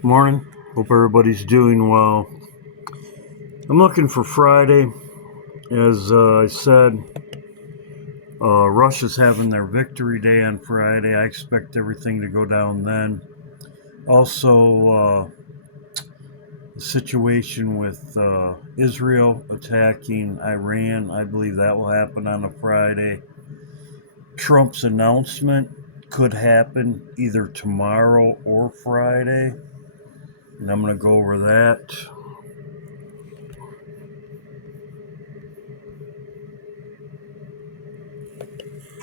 Morning. Hope everybody's doing well. I'm looking for Friday. As I said, Russia's having their victory day on Friday. I expect everything to go down then. Also, the situation with Israel attacking Iran, I believe that will happen on a Friday. Trump's announcement could happen either tomorrow or Friday, and I'm going to go over that.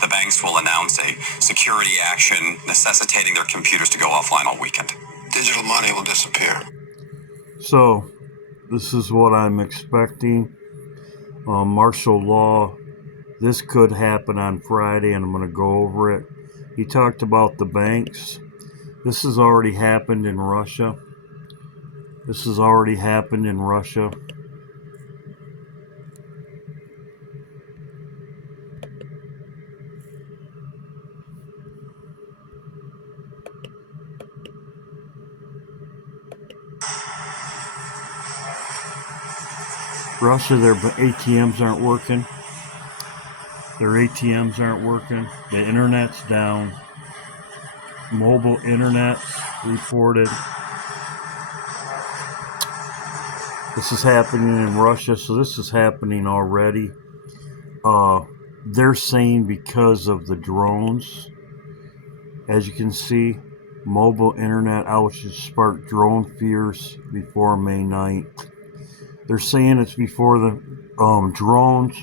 The banks will announce a security action necessitating their computers to go offline all weekend. Digital money will disappear. So, this is what I'm expecting. Martial law. This could happen on Friday, and I'm going to go over it. He talked about the banks. This has already happened in Russia. This has already happened in Russia. Russia, their ATMs aren't working. Their ATMs aren't working. The internet's down. Mobile internet's reported. This is happening in Russia, so this is happening already. They're saying because of the drones, as you can see, mobile internet outages sparked drone fears before May 9th. They're saying it's before the drones.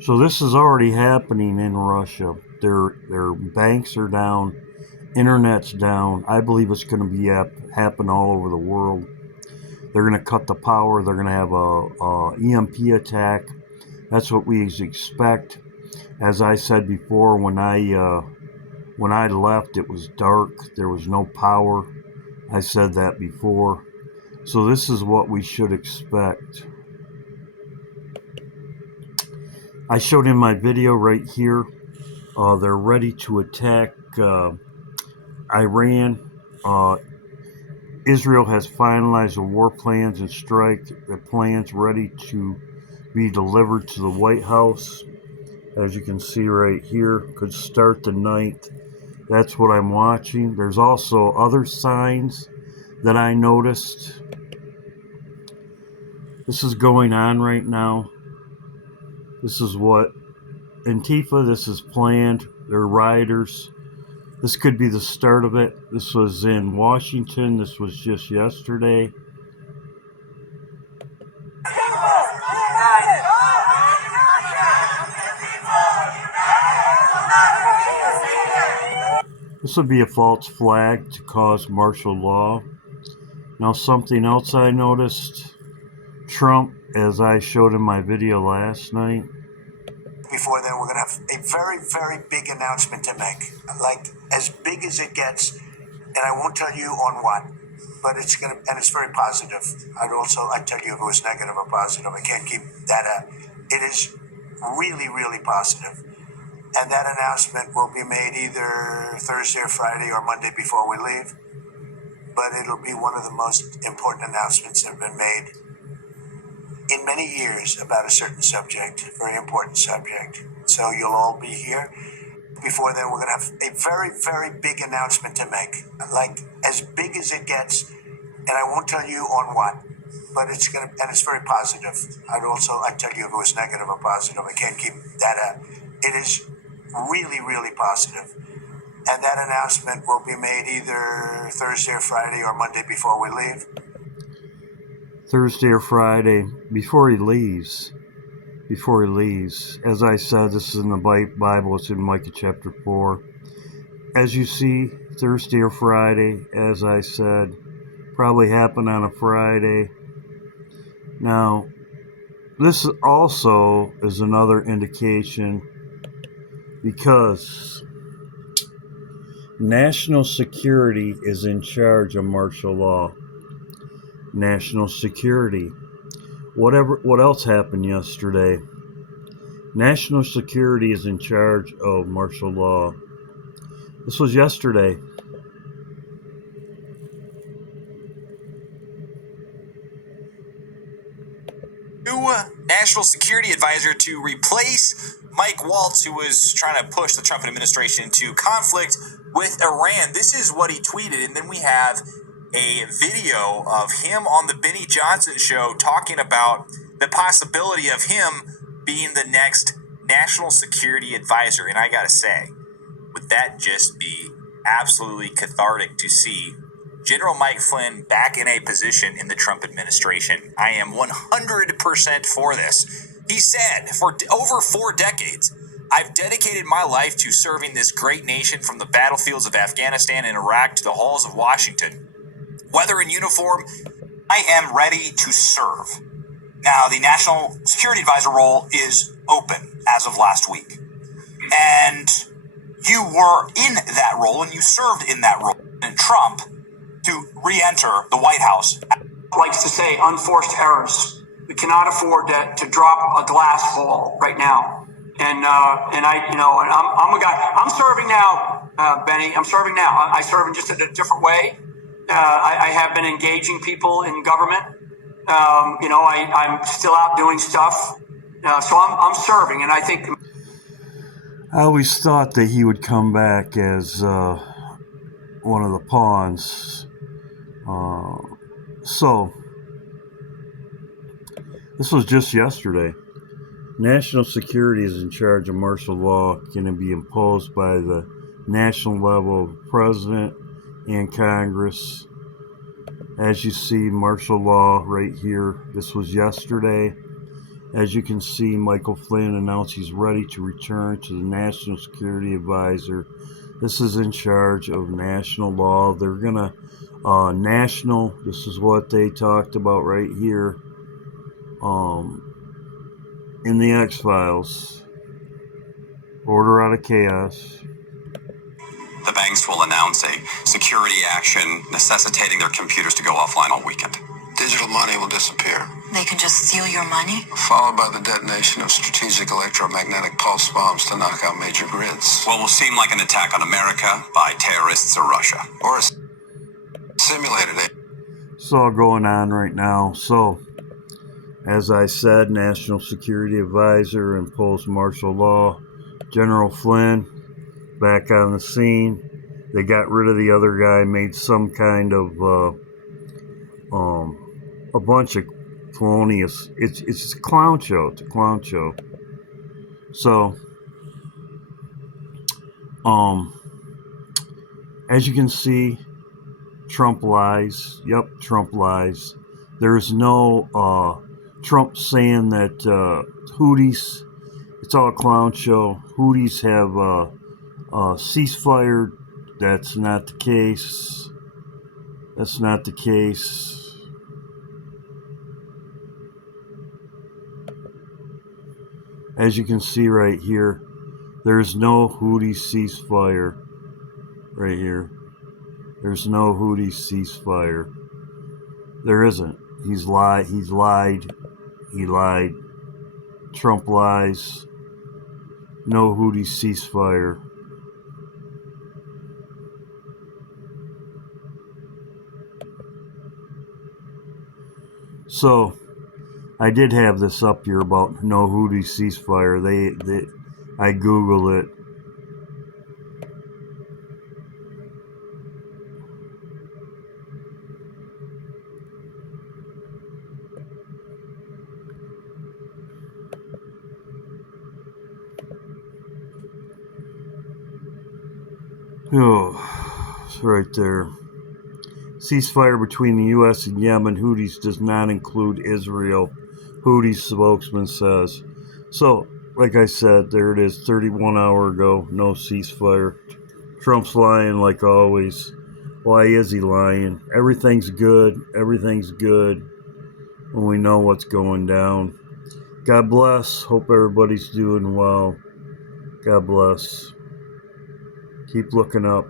So this is already happening in Russia. Their banks are down, internet's down. I believe it's going to be happen all over the world. They're going to cut the power. They're going to have a EMP attack. That's what we expect. As I said before, when I left, it was dark. There was no power. I said that before. So this is what we should expect. I showed in my video right here. They're ready to attack Iran. Israel has finalized the war plans and strike. The plans ready to be delivered to the White House. As you can see right here, could start the 9th. That's what I'm watching. There's also other signs that I noticed. This is going on right now. This is what Antifa, this is planned. They're rioters. This could be the start of it. This was in Washington. This was just yesterday. This would be a false flag to cause martial law. Now, something else I noticed. Trump, as I showed in my video last night. Before then, we're going to have a very, very big announcement to make. Like, as big as it gets, and I won't tell you on what, but it's going to, and it's very positive. I'd tell you if it was negative or positive. I can't keep that up. It is really, really positive. And that announcement will be made either Thursday or Friday or Monday before we leave. But it'll be one of the most important announcements that have been made in many years about a certain subject, very important subject. So you'll all be here. Before then, we're going to have a very, very big announcement to make. Like, as big as it gets, and I won't tell you on what, but it's going to, and it's very positive. I'd tell you if it was negative or positive. I can't keep that up. It is really, really positive. And that announcement will be made either Thursday or Friday or Monday before we leave. Thursday or Friday before he leaves. Before he leaves. As I said, this is in the Bible. It's in Micah chapter 4. As you see, Thursday or Friday, as I said, probably happen on a Friday. Now, this also is another indication because national security is in charge of martial law. National security. What else happened yesterday? National security is in charge of martial law. This was yesterday. new national security advisor to replace Mike Waltz, who was trying to push the Trump administration into conflict with Iran. This is what he tweeted, and then we have a video of him on the Benny Johnson show talking about the possibility of him being the next national security advisor. And I gotta say, would that just be absolutely cathartic to see General Mike Flynn back in a position in the Trump administration? I am 100% for this. He said, for over 4 decades, I've dedicated my life to serving this great nation from the battlefields of Afghanistan and Iraq to the halls of Washington. Whether in uniform, I am ready to serve. Now, the National Security Advisor role is open as of last week. And you were in that role and you served in that role. And Trump, to re-enter the White House, likes to say unforced errors. We cannot afford to drop a glass ball right now. And I'm a guy. I'm serving now, Benny. I'm serving now. I serve in just a different way. I have been engaging people in government. I'm still out doing stuff. So I'm serving, and I think. I always thought that he would come back as one of the pawns. So, this was just yesterday. National security is in charge of martial law, going to be imposed by the national level of president and Congress. As you see, martial law right here. This was yesterday. As you can see, Michael Flynn announced he's ready to return to the National Security Advisor. This is in charge of national law. They're going to, this is what they talked about right here in the X-Files. Order out of chaos. The banks will announce a security action necessitating their computers to go offline all weekend. Digital money will disappear. They can just steal your money? Followed by the detonation of strategic electromagnetic pulse bombs to knock out major grids. What will seem like an attack on America by terrorists or Russia. Or a simulated attack. It's all going on right now. So, as I said, National Security Advisor imposed martial law. General Flynn back on the scene. They got rid of the other guy, made some kind of a bunch of felonious. It's a clown show. It's a clown show. So, as you can see, Trump lies. Yep, Trump lies. There's no Trump saying that Houthis. It's all a clown show. Houthis have ceasefire. That's not the case. That's not the case. As you can see right here, there's no Houthi ceasefire. Right here. There's no Houthi ceasefire. There isn't. He's lied. He's lied. He lied. Trump lies. No Houthi ceasefire. So, I did have this up here about no Houthi ceasefire. I Googled it. Oh, it's right there. Ceasefire between the U.S. and Yemen Houthis does not include Israel, Houthi spokesman says. So, like I said, there it is, 31 hours ago, no ceasefire. Trump's lying like always. Why is he lying? Everything's good. Everything's good when we know what's going down. God bless. Hope everybody's doing well. God bless. Keep looking up.